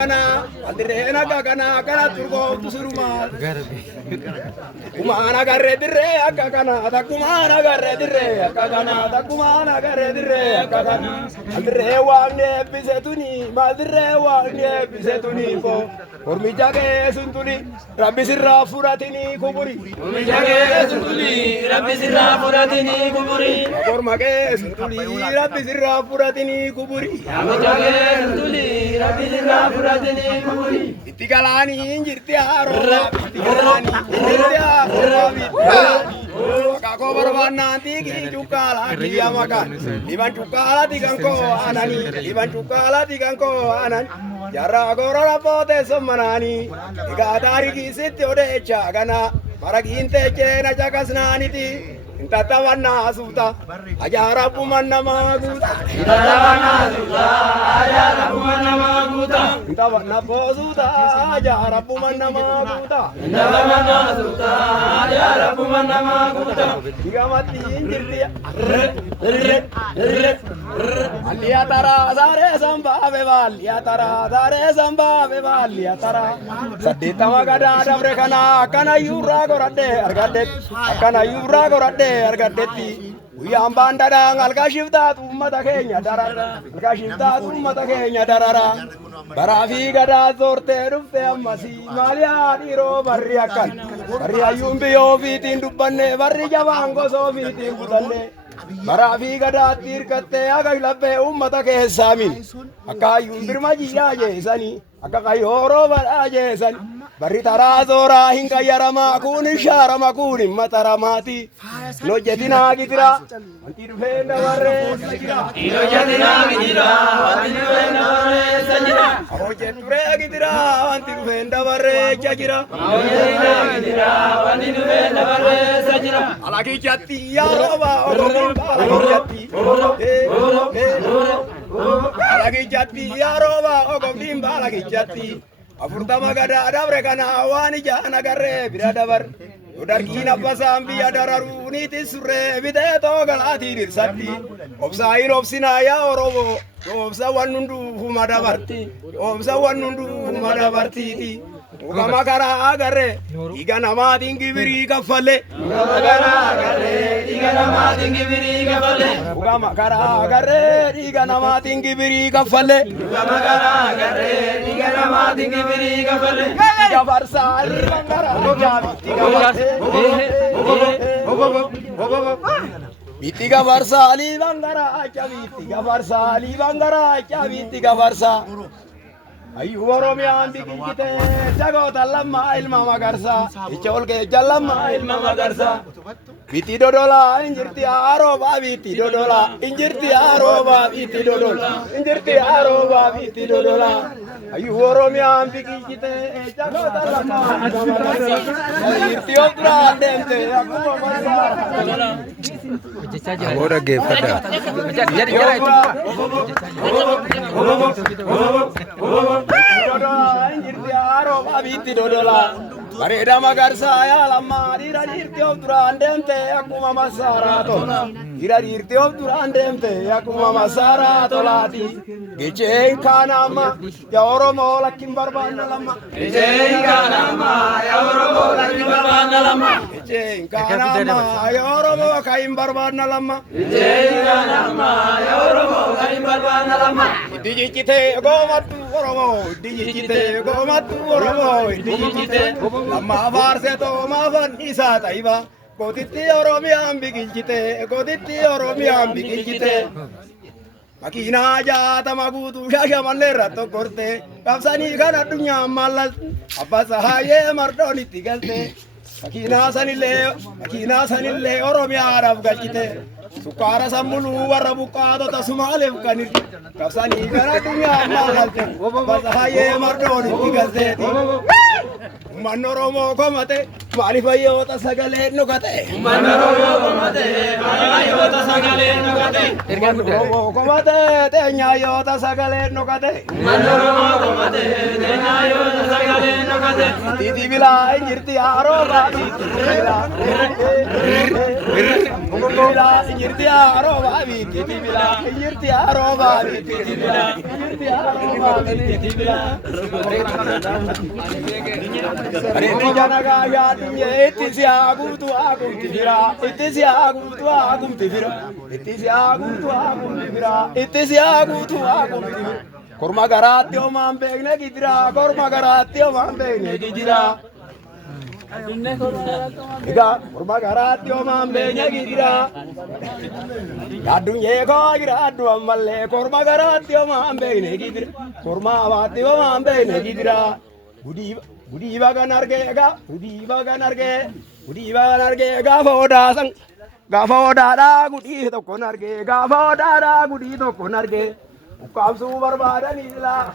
Kana adirena kana kana turgo tusuruma kumana garre dire akana ta kumana garre dire akana ta kumana garre dire akana andre wange bisetuni madre wange bisetuni ko ormi jage suntuni rabbi sirra furatini kuburi ormi jage suntuni rabbi sirra furatini kuburi ormage suntuni rabbi sirra furatini kuburi ormi jage suntuni rabbi sirra Itti galani injirti harola, itti galani injirti harola. Kako berwarna tinggi cukala dia makan. Liban cukala tigangko anani, liban cukala tigangko anan. Jara gorora pote semanani. Tiga dari kisit ode cagana. Maraginte cena cagasnaniti. Tatawana suta, ajara pumanna maguta. Tatawana suta, ajara pumanna maguta. Tawana posuta, ajara pumanna maguta. Tawana suta, ajara pumanna maguta. Digamati injirti, Alia tara sare samba beval, ya tara sare samba beval, ya tara. Sadita magada dabre kana yura gorade argade, kana yura gorade. Argadetti uyaan bandadhaan halka shiftaatu uummata keenya darara halka shiftaatu uummata keenya darara baraa fi gadaa zoortee dhufte ammasii maaliyaa dhiiroo barri akkan barri hayyuun biyyoo ofiitiin dubbanne barri jabaan gosa ofiitiin butanne baraa fi gadaatti hirkattee akka laphee uummata keessaa min akka hayyuun birma jiyyaa jeesanii akka qayyooroo badhaa jeesanii Barri taraa zooraa hin qayyaramaa kun shaarama kun hin mataramaati. Lojjetinaa gidira wanti dhufee dabarreessa jira. Lojjetinaa gidira wanti dhufee dabarreessa jira. Hojjeturee gidira wanti dhufee dabarreessa jira. Lojjetinaa gidira wanti dhufee dabarreessa jira. Alakijatti yaarooba ogogoon alakijatti. Alakijatti yaarooba ogogoon alakijatti. Afurtama gada dabre kana waan ijaan agarree bira dabar dargiin abbasaan biyya dararu niiti surree bitee too galaatii dhirsatti obsaayin obsinaa yaa Oromoo obsa wan hunduufuma dabarti obsa wan hunduufuma dabartiiti ugama karaa agarree dhiiga namaatiin gibirii kaffalle ugama karaa agarree dhiiga namaatiin gibirii kaffalle ugama karaa agarree dhiiga namaatiin gibirii kaffalle ugama karaa agarree dhiiga namaatiin gibirii kaffalle gabarsaa libangara jaabiti gabarsaa Biti gabarsaa libangara jaabiti gabarsaa libangara jaabiti gabarsaa Ayu Oromiyaan biqilchite jagoota lammaa ilma magarsaa ijoollee jallammaa ilma magarsaa biti dodolaa injirti haroobaa biti dodolaa injirti haroobaa biti dodolaa injirti haroobaa biti dodolaa Ayu Oromiyaan biqilchite jagoota lammaa ilma magarsaa injirti ofirraa deemte akkuma magarsaa Ahora geeffadha. Injirti haroobaa biti dodolaa bareeda magarsaa yaa lammaa dhiira dhiirti of duraan deemte akkuma masaaraa tola dhiira dhiirti of duraan deemte akkuma masaaraa tolaati gecheen kaanaamma yaa Oromoo lakkin barbaanna lamma gecheen kaanaamma yaa Oromoo lakkin barbaanna lamma gecheen kaanaamma yaa Oromoo kayin barbaanna lamma gecheen kaanaamma yaa Oromoo kayin barbaanna lamma iddi jijjite goomattu Oromoo iddi jijjite goomattu Oromoo iddi jijjite Amma farse to mafan isa taiba Kotitti Oromiyaan biqilchite Kotitti Oromiyaan biqilchite Makina jaatama guutuu shaashamallee irratti okkorte Qabsanii kan addunyaan mallalte Abbasa haayee mardoon itti galte Makina sanillee Oromiyaadhaaf galchite Sukkaara sammuluu warra buqqaatota Sumaaleef kan hirte Qabsanii kan addunyaan mallalte Abbasa haayee mardoon itti galteeti Ummanni Oromoo komate maaliif hayyoota sagaleen dhugate? Ummanni Oromoo komate maaliif hayyoota sagaleen dhugate? Ummanni Oromoo komate teenya hayyoota sagaleen dhugate? Ummanni Oromoo komate teenya hayyoota sagaleen dhugate? Titi bilaa injirti haroorraa titi bilaa. Tibila, Yirtia, Rova, Tibila, Yirtia, Rova, Tibila, Yirtia, Rova, Tibila. Renijanaga Yadunye, it is Yagu to Agum Tibira, it is Yagu to Agum Tibira, it is Yagu to Agum Tibira, it is Yagu to Agum Tibira. Kormagaratio Mambegne Gidra, Kormagaratio Mambegne Gidra. Ega, Kormagaratio Mambegne Gidra. Yadunye Gogira, Duamale, Kormagaratio Mambegne Gidra, Kormavatio Mambegne Gidra. Budiva Ganargega, Budiva Ganarge, Budiva Ganarge, Gavoda, Gavoda, Gudi to Conarge, Gavoda, Gudi to Conarge. Kamsu Barbara Nila.